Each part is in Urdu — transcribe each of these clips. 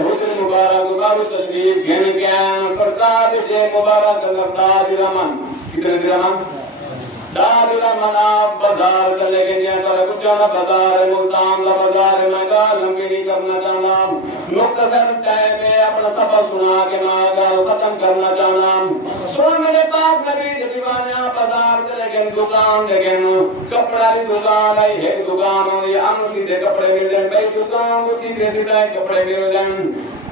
حجر مبارک بارو تشریف گھن گیا سرکار جے مبارک نرداد رمن کتنے درمن داد رمن آپ بازار چلے گئے جہاں کرے کچھانا بازار ملتان لبازار مہنگا لنگینی کرنا چاہنا مختصر ٹائم میں اپنا سفر سنا کے ماغال ختم کرنا چاہنا سن میرے پاک نبی دیوانے بازار چلے گئے دکان دے گئے کپڑا دی دکان آئی ہے دکان ہوئی ہم سیدھے کپڑے مل جائیں بھائی دکان کو سیدھے سیدھے کپڑے مل جائیں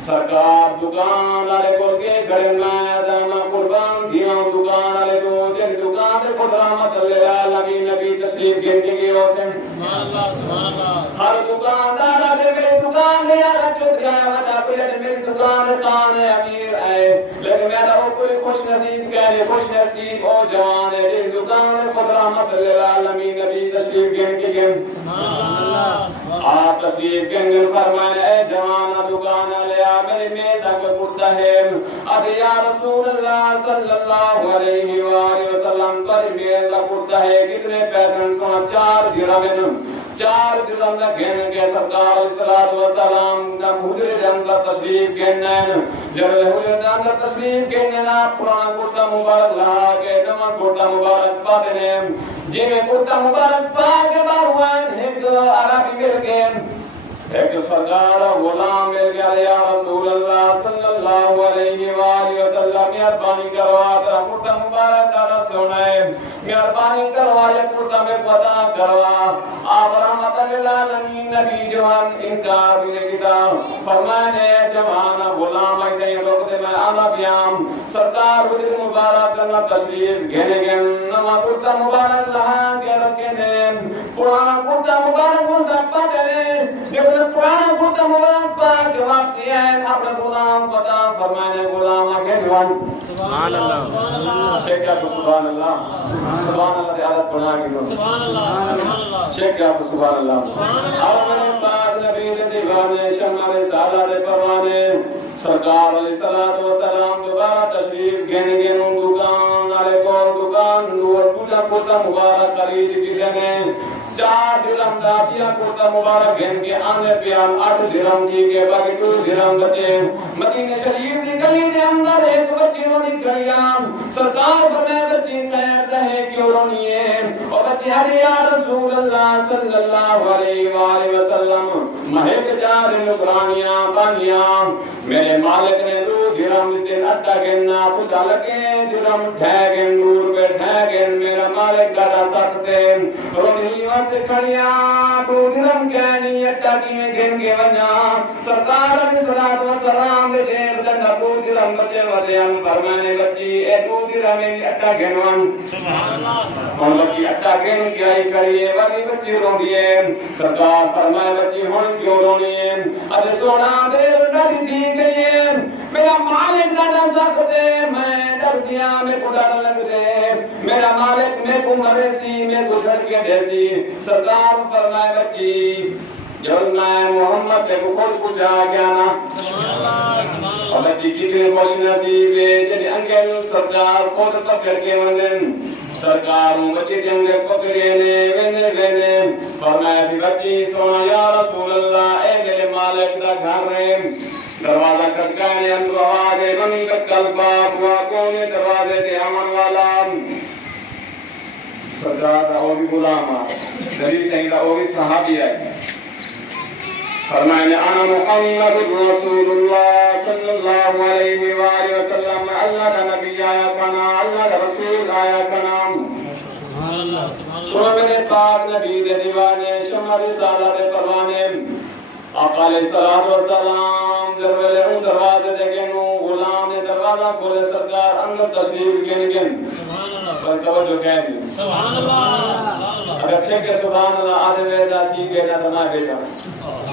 سرکار دکان آلے کو کے گھڑے میں دانا قربان دیا دکان آلے کو جن دکان دے خود رحمت اللہ عالمی نبی تشریف گھنگی گئے ہو سے ہر دکان دارا دے میرے دکان دے یارا چود گیا مجھا کوئی لے میری دکان دے خان ہے امیر آئے لیکن میں داؤ کوئی خوش نصیب کہنے خوش نصیب او جوان ہے جن دکان دے خود رحمت اللہ عالمی نبی تشریف گھنگی گئے آپ تشریف گھنگی فرمائے اے جوانا دکان آلے میرے میزہ کو پڑتا ہے اب یا رسول اللہ صلی اللہ علیہ وآلہ وسلم پر میزہ پڑتا ہے کتنے پیسن سونا 4 درہم 4 درہم لگن کے سرکار صلی وسلم کا حضر جنگر تشریف گھنن جب حضر جنگر تشریف گھنن آپ پرانا کرتا مبارک لہا کے نمہ کرتا مبارک پاتنے جی میں کرتا مبارک پا کے باروان ایک عربی مل گئے ایک سرکار غلام مل گیا یا رسول اللہ صلی اللہ علیہ وآلہ وسلم مہربانی کروا ترا پورتا مبارک دارا سنائے مہربانی کروا یا پورتا میں پتا کروا آپ رحمت للعالمین نبی جوان انکار بھی کتاب فرمانے جوان غلام ایدے وقت میں آنا بیام سرکار حضر مبارک دنگا تشریف گھنے گھن نما پورتا مبارک لہاں گیا رکھنے پرانا پورتا مبارک بندہ پاتے جب پرانا پورتا مبارک پاک واسطے ہیں اپنے غلام پتا فرمانے غلام آگے جوان سبحان اللہ شیخ آپ سبحان اللہ سبحان اللہ عادت پڑھا کے سبحان اللہ شیخ آپ سبحان اللہ اور میں پاک نبی دیوانے شمار سادہ دے پروانے سرکار علیہ السلام دوبارہ تشریف گھن گھن دکان آلے کون دکان دور پورتا مبارک خرید کی گھنے 4 درہم داتیا کرتا مبارک گھن کے آنے پیام 8 درہم دی کے باقی 2 درہم بچے مدینہ شریف دی گلی دے اندر ایک بچی رونی کریام سرکار فرمائے بچی خیر رہے کیوں رونی ہے اور بچی ہری یا رسول اللہ صلی اللہ علیہ وآلہ وسلم مہک جار نگرانیاں بانیاں میرے مالک نے 2 درہم دیتے اٹھا گننا پتا لگے درہم ڈھے گن نور پہ ڈھے گن میرا مالک گاڑا سکتے رونی وقت کھڑیاں 2 درہم کہنی اٹھا کی میں گن کے وجہ سرکار علیہ السلام دے جیب جنگا 2 درہم بچے وزیان فرمانے بچی اے 2 درہم اٹھا گنوان سبحان اللہ اور بچی اٹھا گن کیا ہی کریے وزی بچی رو دیئے سرکار فرمائے بچی ہون کیوں رونی ہے ارے سونا دیر ڈالی تھی گئیے میرا مالک ڈاڑا سکتے میں ڈر دیا میں کو ڈاڑا لگ دے میرا مالک میں کو مرے سی میں کو گھر کے دے سی سرکار فرمائے بچی جب میں محمد کو خود پوچھا گیا نا اور بچی کتنے خوش نصیب ہے جنہیں انگل سرکار خود پکڑ کے وندن سرکار بچی جنگے پکڑے وینے فرمائے بھی بچی سونا یا رسول اللہ اے میرے مالک دا گھر رہے دروازہ کھٹکانے اندر آگے منگ قلبہ ہوا کونے دروازے دے امن والا سرکار دا اوہی غلام نبی سنگھ دا اوہی صحابی ہے فرمائے انا محمد رسول اللہ صلی اللہ علیہ وآلہ وسلم اللہ دا نبی آیا کنا اللہ دا رسول آیا کنا سنو میرے پاک نبی دے دیوانے شمع رسالہ دے پروانے آقا علیہ السلام دروازے دے گنو غلام نے دروازہ کھولے سرکار اندر تشریف گن گن بس توجہ کہہ دی سبحان اللہ اگر چھے کہ سبحان اللہ آدھے ویدہ تھی گئے نہ بیٹا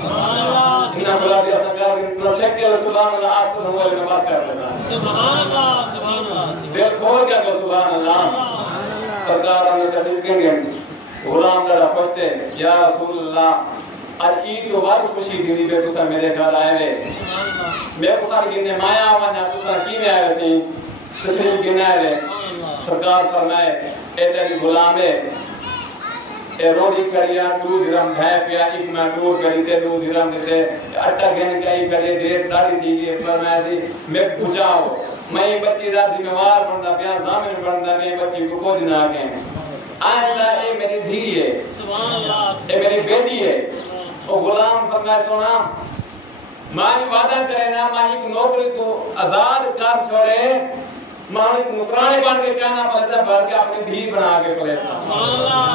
سبحان اللہ انہا بلا دیا سرکار کہ چھے کہ سبحان اللہ آج سے ہمارے میں بات کر لیتا سبحان اللہ دل کھول گیا کہ سبحان اللہ سرکار اندر تشریف گن گن غلام دارا پوچھتے یا رسول اللہ آج عید تو بار خوشی دینی پہ تسا میرے گھر آئے وے میں کسان گنے مایا آوانا تسا کی میں آئے وے تشریف گنے آئے وے سرکار فرمائے اے تیری غلام ہے روڑی کریا 2 درہم ہے پیا ایک میں دور کری تے 2 درہم دیتے اٹا گن کے آئی کرے دیر داڑی تھی گئی فرمایا سی میں بجاؤ میں بچی دا ذمہ وار بندا پیا ضامن بندا میں بچی کو کچھ نہ کہیں آئندہ اے میری دھی ہے سبحان اللہ اے میری بیٹی ہے او غلام فرمایا سونا ماں وعدہ کرے نا ماں ایک نوکری تو آزاد کر چھوڑے ماں ایک نوکرانے بن کے کہنا پڑتا بھر کے اپنی دھی بنا کے پلے سبحان اللہ